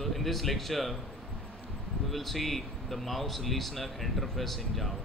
So in this lecture we will see the mouse listener interface in Java.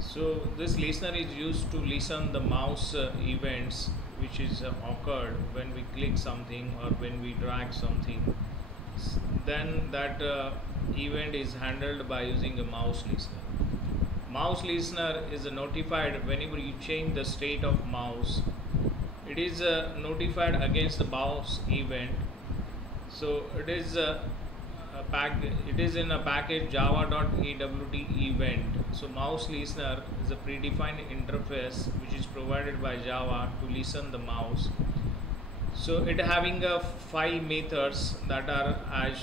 So this listener is used to listen the mouse events which is occurred when we click something or when we drag something. Then that event is handled by using a mouse listener. Mouse listener is notified whenever you change the state of mouse. It is notified against the mouse event. So it is in a package java.awt event. So mouse listener is a predefined interface which is provided by Java to listen the mouse. So it having 5 methods that are as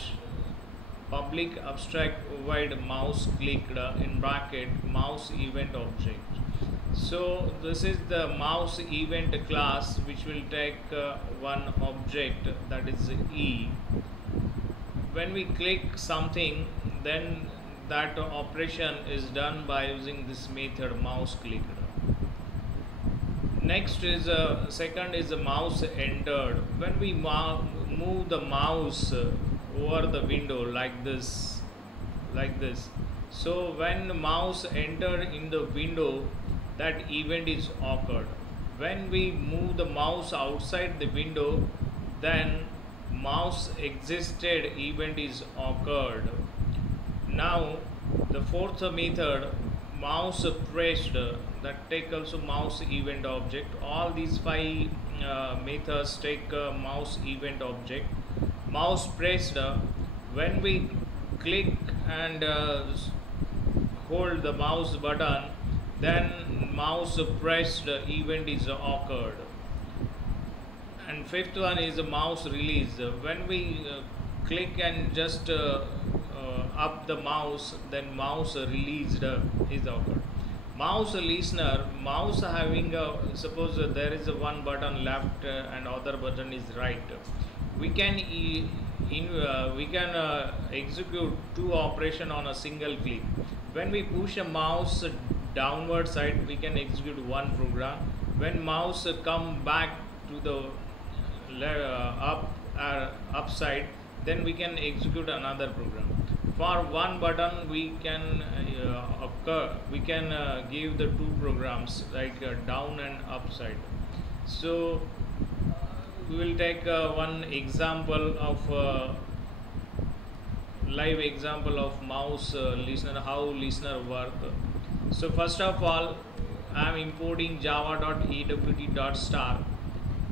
public abstract void mouse clicked in bracket mouse event object. So this is the mouse event class which will take one object, that is E. When we click something, then that operation is done by using this method mouse clicked. Next is second is the mouse entered. When we move the mouse over the window like this, so when the mouse entered in the window, that event is occurred. When we move the mouse outside the window, then mouse existed event is occurred. Now the fourth method, mouse pressed, that take also mouse event object. All these 5 methods take mouse event object. Mouse pressed, when we click and hold the mouse button, then mouse pressed event is occurred. And fifth one is a mouse release. When we click and just up the mouse, then mouse released is occurred. Mouse listener, mouse having suppose there is one button left and other button is right. We can execute 2 operation on a single click. When we push a mouse downward side, we can execute one program. When mouse come back to the upside, then we can execute another program. For one button we can give the 2 programs like down and upside. So we will take one example of live example of mouse listener, how listener work. So first of all, I am importing java.awt.star.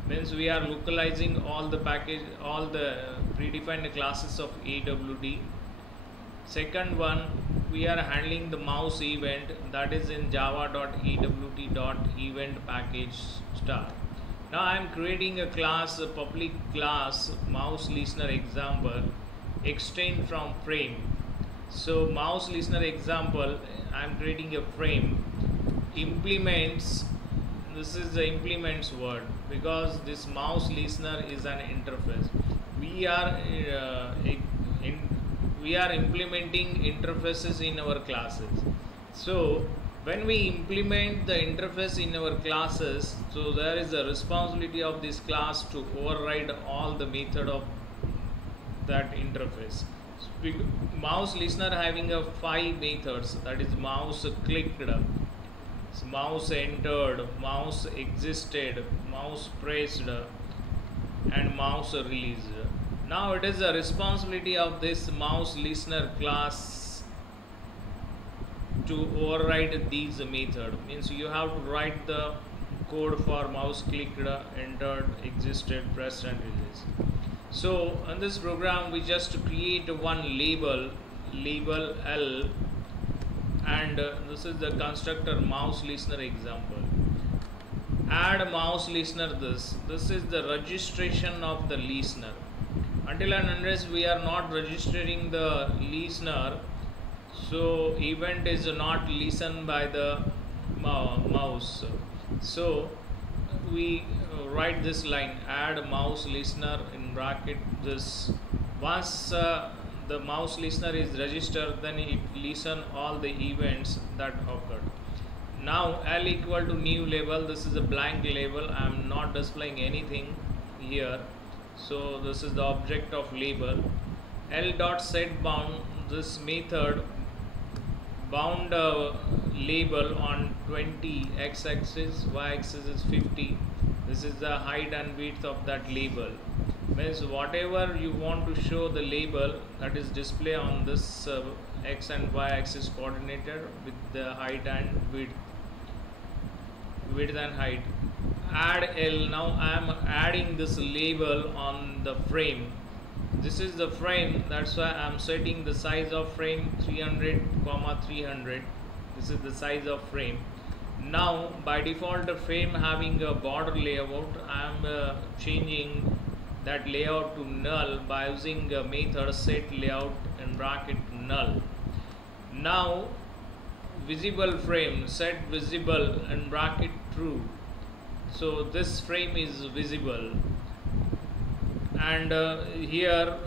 Means we are localizing all the package, all the predefined classes of AWT. Second one, we are handling the mouse event, that is in java.awt.event package star. Now I am creating a class, a public class mouse listener example, extend from frame. So mouse listener example, I am creating a frame, implements. This is the implements word because this mouse listener is an interface. We are implementing interfaces in our classes. So when we implement the interface in our classes, so there is a responsibility of this class to override all the method of that interface. Mouse listener having a 5 methods, that is mouse clicked, mouse entered, mouse existed, mouse pressed, and mouse released. Now it is the responsibility of this mouse listener class to override these methods. Means you have to write the code for mouse clicked, entered, existed, pressed, and released. So in this program we just create one label L, and this is the constructor mouse listener example. Add mouse listener, this is the registration of the listener. Until and unless we are not registering the listener, so event is not listened by the mouse. So we write this line, add mouse listener in bracket this. Once the mouse listener is registered, then it listen all the events that occurred. Now L equal to new label, this is a blank label, I am not displaying anything here. So this is the object of label. L dot set bound, this method bound label on 20 x-axis, y-axis is 50. This is the height and width of that label. Means whatever you want to show the label, that is display on this x and y-axis coordinator with the height and width and height. Add L. Now I am adding this label on the frame. This is the frame, that's why I am setting the size of frame 300, 300. This is the size of frame. Now by default the frame having a border layout, I am changing that layout to null by using a method set layout in bracket null. Now visible frame, set visible in bracket true. So this frame is visible. And here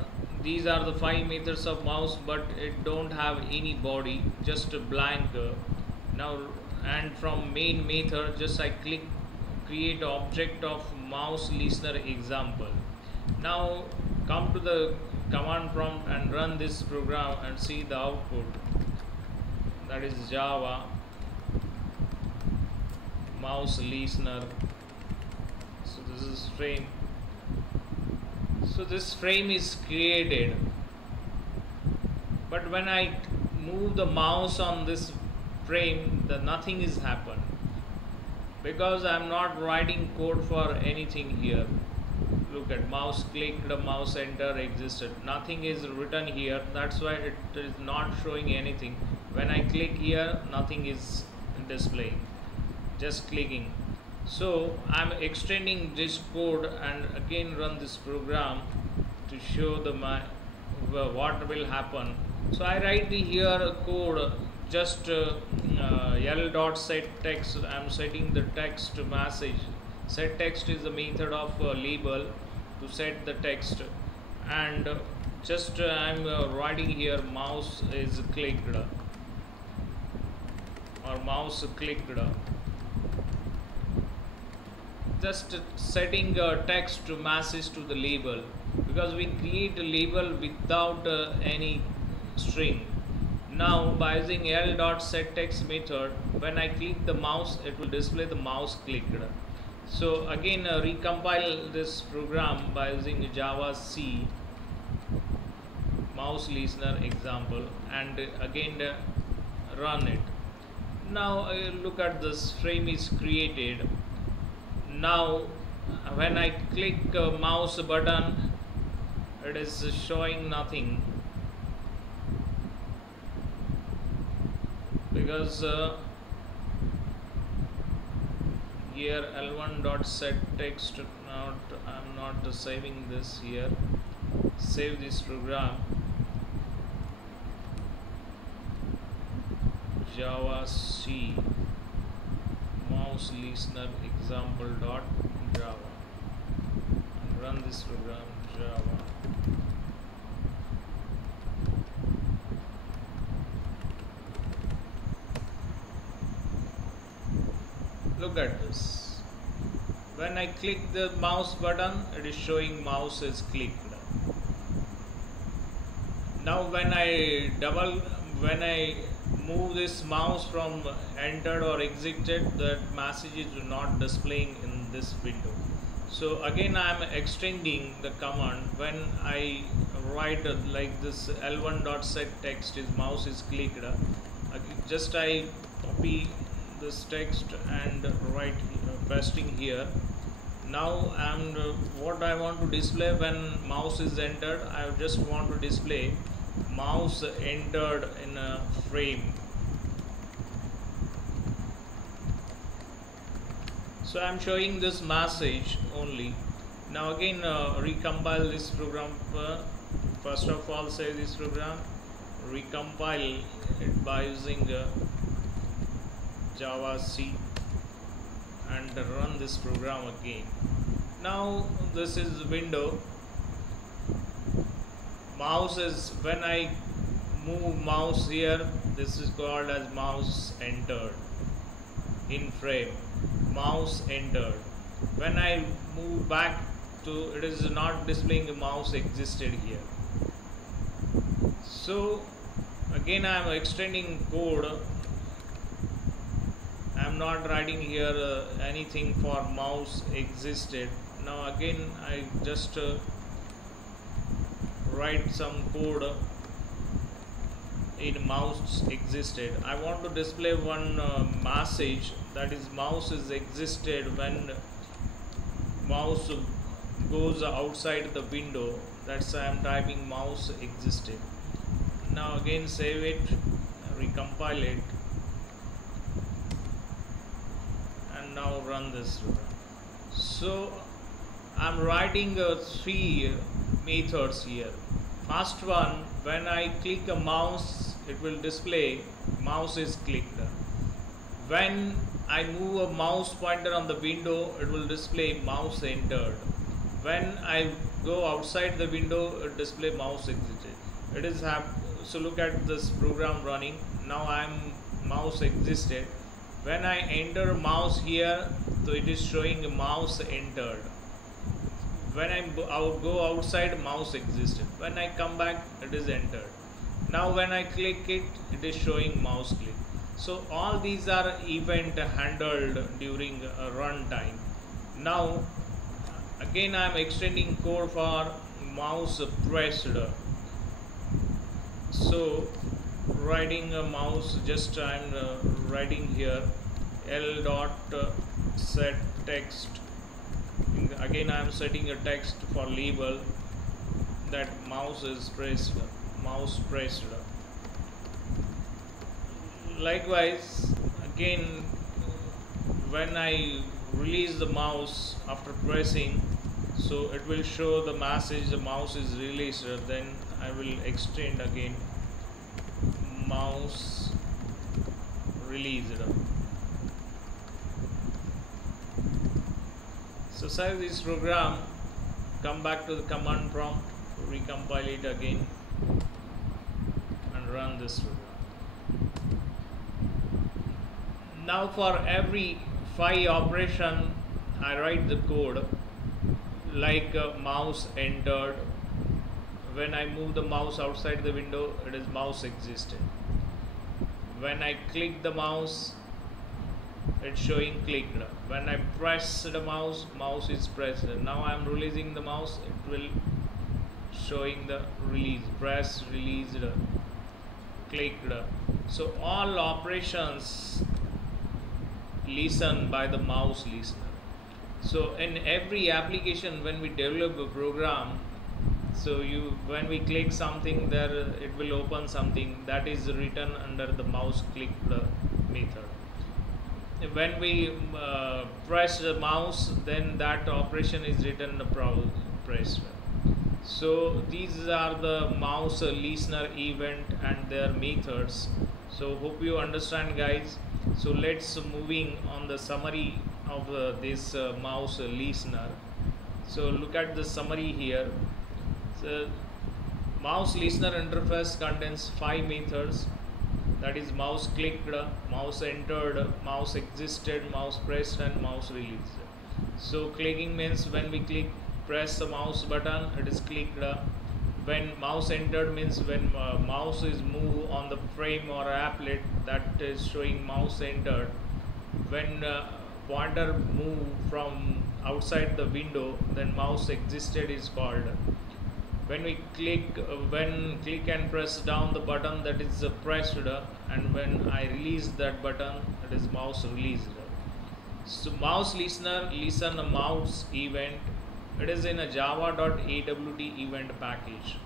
these are the 5 meters of mouse, but it don't have any body, just a blank. Now and from main method just I click create object of MouseListener example. Now come to the command prompt and run this program and see the output. That is Java MouseListener. So this is frame. So this frame is created, but when I move the mouse on this frame, nothing is happened because I am not writing code for anything here. Look at mouse clicked, mouse enter existed. Nothing is written here. That's why it is not showing anything. When I click here, nothing is displaying. Just clicking. So I'm extending this code and again run this program to show the what will happen. So I write here code just L dot set text. I'm setting the text message. Set text is the method of label to set the text, and just I'm writing here mouse is clicked or mouse clicked. Just setting text to message to the label, because we create a label without any string. Now by using L dot set text method, when I click the mouse, it will display the mouse clicked. So again recompile this program by using Java C MouseListener example and again run it. Now look at this frame is created. Now when I click mouse button, it is showing nothing because here L1 dot set text, I'm not saving this here. Save this program, Java C MouseListener example dot Java, and run this program Java. Look at this. When I click the mouse button, it is showing mouse is clicked. Now when I move this mouse from entered or exited, that message is not displaying in this window. So again I am extending the command. When I write like this L1 dot set text is mouse is clicked, just I copy this text and write pasting here. Now what I want to display when mouse is entered, I just want to display mouse entered in a frame. So I am showing this message only. Now again recompile this program. First of all, save this program, recompile it by using Java C and run this program again. Now this is window. Mouse is, when I move mouse here, this is called as mouse entered in frame, mouse entered. When I move back to, it is not displaying a mouse existed here. So again I am extending code. I am not writing here anything for mouse existed. Now again I just write some code in mouse existed. I want to display one message, that is mouse is existed when mouse goes outside the window. That's why I am typing mouse existed. Now again save it, recompile it, and now run this program. So I'm writing three methods here. First one, when I click a mouse, it will display mouse is clicked. When I move a mouse pointer on the window, it will display mouse entered. When I go outside the window, it display mouse exited. It is so look at this program running. Now I am mouse existed. When I enter mouse here, so it is showing mouse entered. When I go outside, mouse existed. When I come back, it is entered. Now when I click it, it is showing mouse click. So all these are event handled during runtime. Now again I am extending code for mouse pressed. So writing a mouse, just I am writing here l dot set text. Again I am setting a text for label that mouse is pressed, mouse pressed. Likewise again when I release the mouse after pressing, so it will show the message the mouse is released. Then I will extend again mouse released. So save this program, come back to the command prompt, recompile it again and run this program. Now for every 5 operation I write the code, like mouse entered. When I move the mouse outside the window, it is mouse existed. When I click the mouse, it's showing clicked. When I press the mouse, mouse is pressed. Now I am releasing the mouse, it will showing the release, press, released, clicked. So all operations listen by the mouse listener. So in every application when we develop a program, so when we click something there, it will open something that is written under the mouse clicked method. When we press the mouse, then that operation is written pressed. So these are the mouse listener event and their methods. So hope you understand, guys. So let's moving on the summary of this mouse listener. So look at the summary here. So mouse listener interface contains 5 methods, that is mouse clicked, mouse entered, mouse existed, mouse pressed and mouse released. So clicking means when we press the mouse button, it is clicked. When mouse entered means when mouse is moved on the frame or applet, that is showing mouse entered. When pointer move from outside the window, then mouse existed is called. When we click and press down the button, that is pressed, and when I release that button, it is mouse released. So mouse listener listen a mouse event. It is in a java.awt event package.